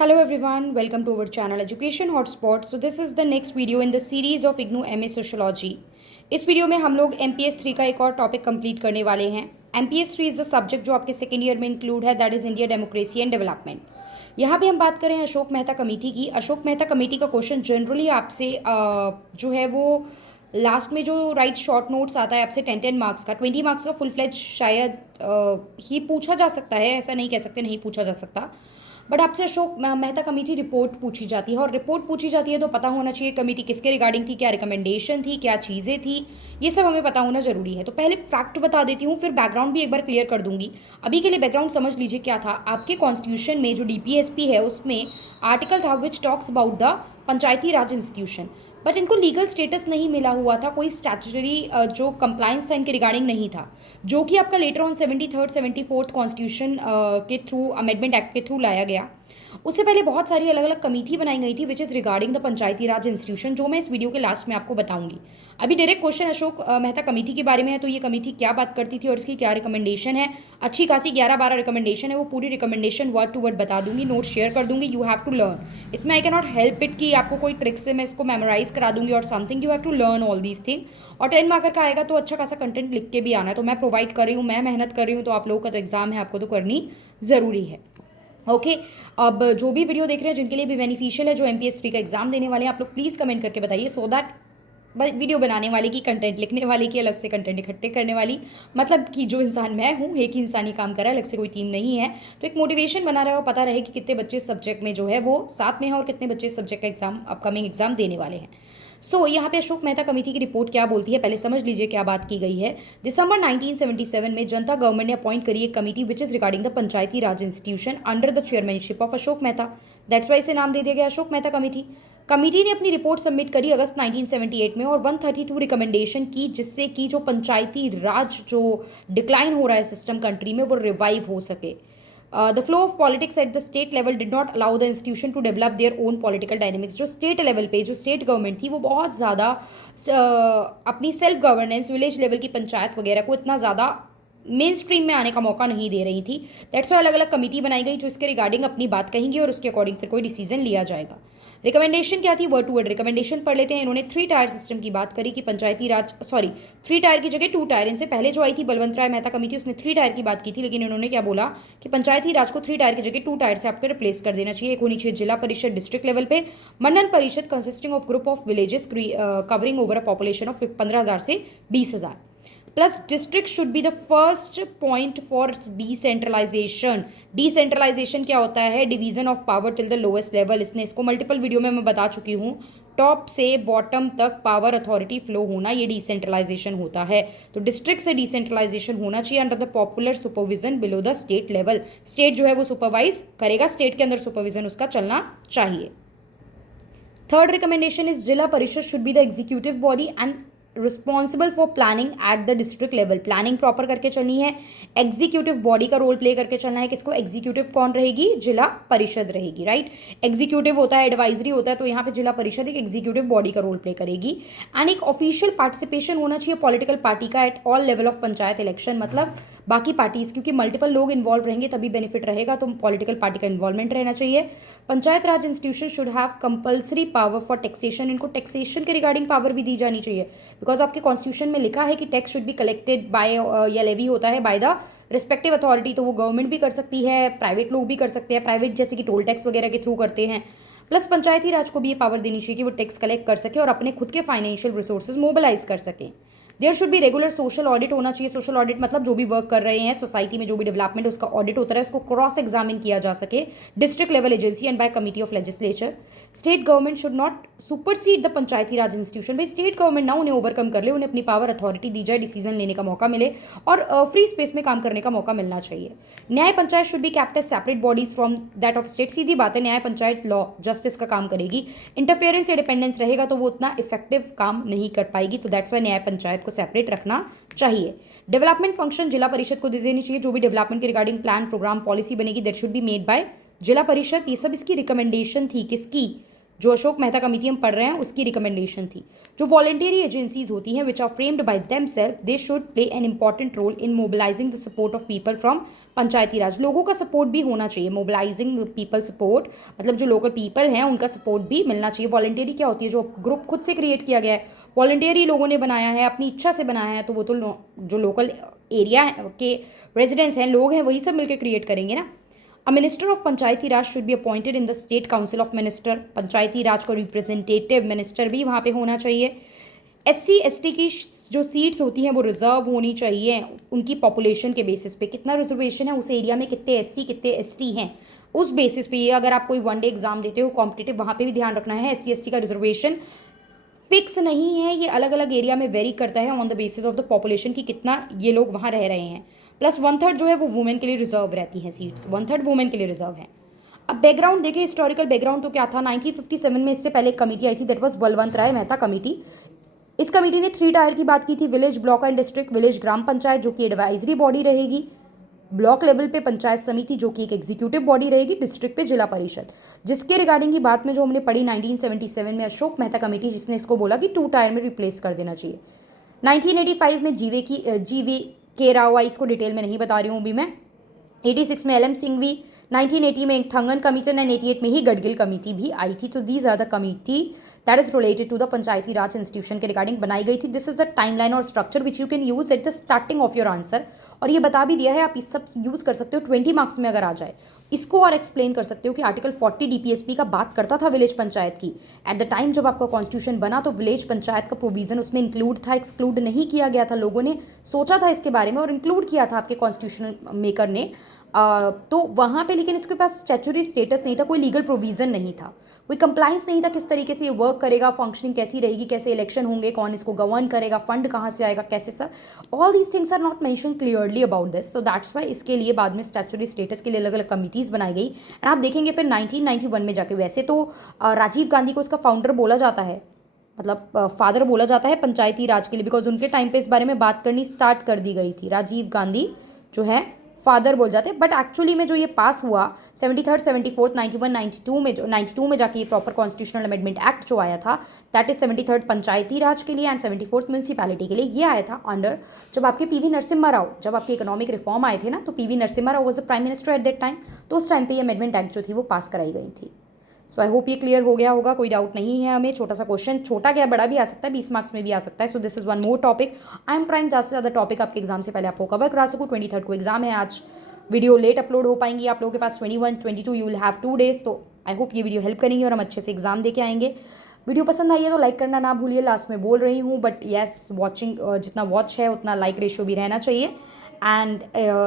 Hello everyone, welcome to our channel Education Hotspot. So this is the next video in the series of IGNOU MA Sociology. इस video में हम लोग MPS 3 का एक और topic complete करने वाले हैं. MPS 3 इज़ द सब्जेक्ट जो आपके सेकेंड ईयर में इंक्लूड है, that is India democracy and development. यहाँ पे हम बात करें अशोक मेहता कमेटी की. अशोक मेहता कमेटी का क्वेश्चन जनरली आपसे जो है वो लास्ट में जो राइट शॉर्ट नोट्स आता है आपसे 10 मार्क्स का, 20 मार्क्स का फुल फ्लेज शायद ही पूछा जा सकता है. ऐसा नहीं कह सकते नहीं पूछा जा सकता, बट आपसे अशोक मेहता कमेटी रिपोर्ट पूछी जाती है. और रिपोर्ट पूछी जाती है तो पता होना चाहिए कमेटी किसके रिगार्डिंग थी, क्या रिकमेंडेशन थी, क्या चीज़ें थी, ये सब हमें पता होना जरूरी है. तो पहले फैक्ट बता देती हूँ, फिर बैकग्राउंड भी एक बार क्लियर कर दूंगी. अभी के लिए बैकग्राउंड समझ लीजिए क्या था. आपके कॉन्स्टिट्यूशन में जो डीपीएसपी है उसमें आर्टिकल था which talks about the panchayati raj institution, but इनको लीगल स्टेटस नहीं मिला हुआ था, कोई स्टैट्यूटरी जो कंप्लायंस था इनके रिगार्डिंग नहीं था, जो कि आपका later on 73rd 74th constitution के थ्रू अमेंडमेंट एक्ट के थ्रू लाया गया. उससे पहले बहुत सारी अलग अलग कमेटी बनाई गई थी which is regarding the panchayati raj institution, जो मैं इस वीडियो के लास्ट में आपको बताऊंगी. अभी direct question Ashok Mehta committee के बारे में है. तो ये कमेटी क्या बात करती थी और इसकी क्या रिकमेंडेशन है. अच्छी खासी 11-12 रिकमेंडेशन है, वो पूरी रिकमेंडेशन वर्ड टू वर्ड बता दूंगी, नोट शेयर कर दूंगी. You have to learn. इसमें I can not help it कि आपको कोई ट्रिक से मैं इसको मेमोराइज करा दूंगी और something. You have to learn all these thing. और 10 मार्कर का आएगा तो अच्छा खासा कंटेंट लिख के भी आना है. तो मैं प्रोवाइड कर रही हूँ, मैं मेहनत कर रही हूँ, तो आप लोगों का तो एग्जाम है, आपको तो करनी ज़रूरी है. ओके अब जो भी वीडियो देख रहे हैं जिनके लिए भी बेनिफिशियल है, जो MPS 3 का एग्जाम देने वाले हैं, आप लोग प्लीज़ कमेंट करके बताइए, सो दैट वीडियो बनाने वाले की, कंटेंट लिखने वाले की, अलग से कंटेंट इकट्ठे करने वाली, मतलब कि जो इंसान मैं हूँ, एक ही इंसान ही काम कर रहा है, अलग से कोई टीम नहीं है. तो एक मोटिवेशन बना रहे और पता रहे कि कितने बच्चे सब्जेक्ट में जो है वो साथ में है और कितने बच्चे सब्जेक्ट का एग्जाम, अपकमिंग एग्जाम देने वाले हैं. यहाँ पे अशोक मेहता कमेटी की रिपोर्ट क्या बोलती है, पहले समझ लीजिए क्या बात की गई है. दिसंबर 1977 में जनता गवर्नमेंट ने अपॉइंट करी एक committee which is regarding the panchayati raj institution under the chairmanship of Ashok Mehta. That's why इसे नाम दे दिया गया अशोक मेहता कमेटी. कमेटी ने अपनी रिपोर्ट सबमिट करी अगस्त 1978 में और 132 रिकमेंडेशन की, जिससे कि जो पंचायती राज जो डिक्लाइन हो रहा है सिस्टम कंट्री में, वो रिवाइव हो सके. The flow of politics at the state level did not allow the institution to develop their own political dynamics. जो स्टेट लेवल पे जो स्टेट गवर्नमेंट थी वो बहुत ज़्यादा अपनी सेल्फ गवर्नेंस, विलेज लेवल की पंचायत वगैरह को इतना ज़्यादा मेन स्ट्रीम में आने का मौका नहीं दे रही थी. दैट्स वाई अलग अलग कमेटी बनाई गई जो इसके रिगार्डिंग अपनी बात कहेंगी और उसके अकॉर्डिंग फिर कोई डिसीजन लिया जाएगा. रिकमेंडेशन क्या थी, वर्ड टू वर्ड रिकमेंडेशन पढ़ लेते हैं. इन्होंने 3 टायर सिस्टम की बात करी कि पंचायती राज, 3 टायर की जगह 2 टायर. इनसे पहले जो आई थी बलवंत राय मेहता कमेटी, उसने 3 टायर की बात की थी, लेकिन इन्होंने क्या बोला कि पंचायती राज को 3 टायर की जगह 2 टायर से आपको रिप्लेस कर देना चाहिए. एक होनी चाहिए जिला परिषद डिस्ट्रिक्ट लेवल पे, Mandal Parishad consisting of group of villages covering over a population of 15,000 से 20,000. Plus district should be the first point for decentralization. Decentralization क्या होता है, division of power till the lowest level. इसको मल्टीपल वीडियो में मैं बता चुकी हूँ. टॉप से बॉटम तक पावर अथॉरिटी फ्लो होना, ये डिसेंट्रलाइजेशन होता है. तो डिस्ट्रिक्ट से डिसेंट्रलाइजेशन होना चाहिए under the popular supervision below the state level. State जो है वो सुपरवाइज करेगा, स्टेट के अंदर सुपरविजन उसका चलना चाहिए. थर्ड रिकमेंडेशन इज जिला परिषद should be the executive body and responsible for planning at the district level. Planning proper करके चलनी है, एग्जीक्यूटिव बॉडी का रोल प्ले करके चलना है. किसको, एग्जीक्यूटिव कौन रहेगी, जिला परिषद रहेगी. राइट, एग्जीक्यूटिव होता है, एडवाइजरी होता है, तो यहाँ पे जिला परिषद एक एग्जीक्यूटिव बॉडी का रोल प्ले करेगी. एंड एक ऑफिशियल पार्टिसिपेशन होना चाहिए पॉलिटिकल पार्टी का at all level of panchayat election. मतलब बाकी पार्टीज, क्योंकि मल्टीपल लोग इन्वॉल्व रहेंगे तभी बेनिफिट रहेगा, तो पॉलिटिकल पार्टी का इन्वॉल्वमेंट रहना चाहिए. Panchayat raj institution should have compulsory power for taxation. इनको टैक्सेशन के रिगार्डिंग पावर भी दी जानी चाहिए, बिकॉज आपके कॉन्स्टिट्यूशन में लिखा है कि tax should be collected by या लेवी होता है बाय द रिस्पेक्टिव अथॉरिटी. तो वो गवर्नमेंट भी कर सकती है, प्राइवेट लोग भी कर सकते हैं, प्राइवेट जैसे कि टोल टैक्स वगैरह के थ्रू करते हैं. प्लस पंचायती राज को भी ये पावर देनी चाहिए कि वो टैक्स कलेक्ट कर सके और अपने खुद के फाइनेंशियल रिसोर्सेज मोबिलाइज कर सकें. There should be regular social audit होना चाहिए. सोशल ऑडिट मतलब जो भी वर्क कर रहे हैं सोसाइटी में, जो भी डेवलपमेंट है उसका ऑडिट होता है, उसको क्रॉस एग्जामिन किया जा सके district level agency and by committee of legislature. State government should not supersede the panchayati raj institution. भाई स्टेट गवर्नमेंट ना उन्हें ओवरकम कर ले, उन्हें अपनी पावर अथॉरिटी दी जाए, डिसीजन लेने का मौका मिले और फ्री स्पेस में काम करने का मौका मिलना चाहिए. न्याय panchayat should be kept as separate bodies from that of state. सीधी बात है, न्याय पंचायत लॉ जस्टिस का काम करेगी. इंटरफेरेंस या डिपेंडेंस रहेगा तो वो उतना इफेक्टिव काम नहीं कर पाएगी. तो दैट्स वाई न्याय पंचायत को सेपरेट रखना चाहिए. डेवलपमेंट फंक्शन जिला परिषद को दे देनी चाहिए. जो भी डेवलपमेंट के रिगार्डिंग प्लान, प्रोग्राम, पॉलिसी बनेगी that should be made by जिला परिषद. ये सब इसकी रिकमेंडेशन थी, किसकी, जो अशोक मेहता कमेटी हम पढ़ रहे हैं उसकी रिकमेंडेशन थी। जो वॉलंटियरी एजेंसीज होती हैं which are framed by them self, they should play an important role in mobilising the support of people from Panchayati raj. लोगों का सपोर्ट भी होना चाहिए, मोबिलाइजिंग पीपल सपोर्ट, मतलब जो लोकल पीपल हैं उनका सपोर्ट भी मिलना चाहिए। वॉलंटियरी क्या होती है? जो ग्रुप खुद से क्रिएट किया गया है, वॉलंटियरी लोगों ने बनाया है, अपनी इच्छा से बनाया है, तो वो तो जो लोकल एरिया के रेजिडेंट्स हैं, लोग हैं, वही सब मिलकर क्रिएट करेंगे ना। A minister of Panchayati Raj should be appointed in the state council of minister. Panchayati Raj का रिप्रेजेंटेटिव मिनिस्टर भी वहाँ पे होना चाहिए। SC ST की जो सीट्स होती हैं वो रिजर्व होनी चाहिए उनकी पॉपुलेशन के बेसिस पे, कितना रिजर्वेशन है उस एरिया में, कितने SC कितने ST हैं, उस बेसिस पे। ये अगर आप कोई वनडे एग्जाम देते हो कॉम्पिटिटिव, वहाँ पे भी ध्यान रखना है। SC ST का रिजर्वेशन फिक्स नहीं है, ये अलग अलग एरिया में वेरी करता है on the basis of the population की कितना ये लोग वहाँ रह रहे हैं। प्लस 1/3 जो है वो वुमेन के लिए रिजर्व रहती हैं सीट्स, 1/3 वुमेन के लिए रिजर्व है। अब बैकग्राउंड देखें, हिस्टोरिकल बैकग्राउंड तो क्या था। 1957 में इससे पहले एक कमेटी आई थी, that was Balwant Rai Mehta committee. इस कमेटी ने 3 टायर की बात की थी, village, block and district. Village ग्राम पंचायत जो कि एडवाइजरी बॉडी रहेगी, ब्लॉक लेवल पे पंचायत समिति जो कि एक एग्जीक्यूटिव बॉडी रहेगी, डिस्ट्रिक्ट पे जिला परिषद। जिसके रिगार्डिंग की बात में जो हमने पढ़ी 1977 में अशोक मेहता कमेटी, जिसने इसको बोला कि 2 टायर में रिप्लेस कर देना चाहिए। 1985 में GV राव आई, इसको डिटेल में नहीं बता रही हूँ अभी मैं। 86 में LM सिंघवी, 1980 में थंगन कमीशन एंड 88 में ही गडगिल कमेटी भी आई थी। तो these are the committee that is related to the panchayati raj institution के रिगार्डिंग बनाई गई थी। दिस इज द टाइमलाइन और structure which you can use at the starting of your answer. और ये बता भी दिया है, आप इस सब यूज कर सकते हो 20 मार्क्स में अगर आ जाए। इसको और एक्सप्लेन कर सकते हो कि आर्टिकल 40 DPSP का बात करता था विलेज पंचायत की। एट द टाइम जब आपका कॉन्स्टिट्यूशन बना तो विलेज पंचायत का प्रोविजन उसमें इंक्लूड था, एक्सक्लूड नहीं किया गया था। लोगों ने सोचा था इसके बारे में और इंक्लूड किया था आपके कॉन्स्टिट्यूशनल मेकर ने। तो वहाँ पे लेकिन इसके पास स्टैच्यूटरी स्टेटस नहीं था, कोई लीगल प्रोविज़न नहीं था, कोई कंप्लाइंस नहीं था किस तरीके से ये वर्क करेगा, फंक्शनिंग कैसी रहेगी, कैसे इलेक्शन होंगे, कौन इसको गवर्न करेगा, फंड कहाँ से आएगा, कैसे sir. All these things are not mention clearly about this. So that's why इसके लिए बाद में स्टैच्यूटरी स्टेटस के लिए अलग अलग कमिटीज़ बनाई गई। एंड आप देखेंगे फिर 1991 में जाके, वैसे तो राजीव गांधी को इसका फाउंडर बोला जाता है, मतलब फादर बोला जाता है पंचायती राज के लिए, बिकॉज उनके टाइम पे इस बारे में बात करनी स्टार्ट कर दी गई थी। राजीव गांधी जो है फादर बोल जाते हैं, बट एक्चुअली में जो ये पास हुआ 73rd 74th 91 92 में, जो 92 में जाके ये प्रॉपर कॉन्स्टिट्यूशनल अमेंडमेंट एक्ट जो आया था, दैट इज 73rd पंचायती राज के लिए एंड 74th म्यूनसिपैलिटी के लिए। ये आया था अंडर जब आपके PV नरसिम्हा राव, जब आपके इकोनॉमिक रिफॉर्म आए थे ना, तो PV Narasimha Rao was a prime minister at that time. तो उस टाइम पे ये अमेंडमेंट एक्ट जो थी वो पास कराई गई थी। सो आई होप ये क्लियर हो गया होगा, कोई डाउट नहीं है हमें। छोटा सा क्वेश्चन, छोटा क्या बड़ा भी आ सकता है, 20 मार्क्स में भी आ सकता है। So this is one more topic. I am trying ज़्यादा से ज़्यादा टॉपिक आपके एग्जाम से पहले आपको कवर करा सकूँ। 23rd को एग्जाम है आज, वीडियो लेट अपलोड हो पाएंगी आप लोगों के पास। 21 22 यू विल हैव 2 days। तो आई होप ये वीडियो हेल्प करेंगे और हम अच्छे से एग्जाम दे के आएंगे। वीडियो पसंद आई है तो लाइक करना ना भूलिए, लास्ट में बोल रही हूँ, बट येस वॉचिंग जितना वॉच है उतना लाइक रेशियो भी रहना चाहिए। एंड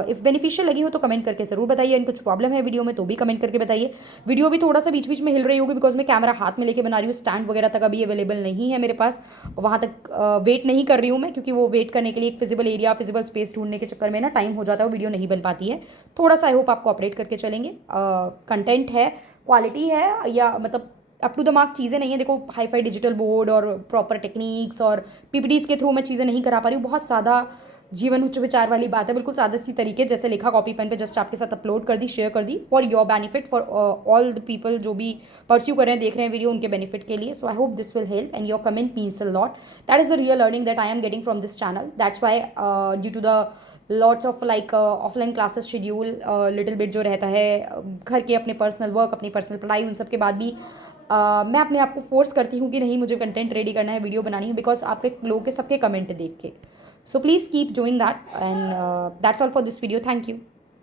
इफ़ बेनिफिशियल लगी हो तो कमेंट करके ज़रूर बताइए। एंड कुछ प्रॉब्लम है वीडियो में तो भी कमेंट करके बताइए। वीडियो भी थोड़ा सा बीच बीच में हिल रही होगी बिकॉज मैं कैमरा हाथ में लेके बना रही हूँ, स्टैंड वगैरह तक अभी अवेलेबल नहीं है मेरे पास, वहाँ तक वेट नहीं कर रही हूँ मैं, क्योंकि वो वेट करने के लिए एक फिजिबल एरिया, फिजिबल स्पेस ढूंढने के चक्कर में ना टाइम हो जाता है, वो वीडियो नहीं बन पाती है। थोड़ा सा आई होप आप कोऑपरेट करके चलेंगे। कंटेंट है, क्वालिटी है, या मतलब अप टू द मार्क चीज़ें नहीं है। देखो हाई-फाई डिजिटल बोर्ड और प्रॉपर टेक्निक्स और PPTs के थ्रू मैं चीज़ें नहीं करा पा रही हूँ। बहुत सादा जीवन उच्च विचार वाली बात है, बिल्कुल सादा सी तरीके जैसे लिखा कॉपी पेन पे जस्ट आपके साथ अपलोड कर दी, शेयर कर दी for your benefit, for all the people जो भी परस्यू कर रहे हैं, देख रहे हैं वीडियो, उनके बेनिफिट के लिए। So I hope this will help and your comment means a lot. That is the real learning that I am getting from this channel. That's why due to the lots of like offline classes schedule little bit जो रहता है, घर के अपने personal work, अपनी personal पढ़ाई, उन सब के बाद भी मैं अपने आप को फोर्स करती हूँ कि नहीं मुझे कंटेंट रेडी करना है, वीडियो बनानी है, बिकॉज आपके लोगों के सबके कमेंट देख के। So please keep doing that and that's all for this video. Thank you.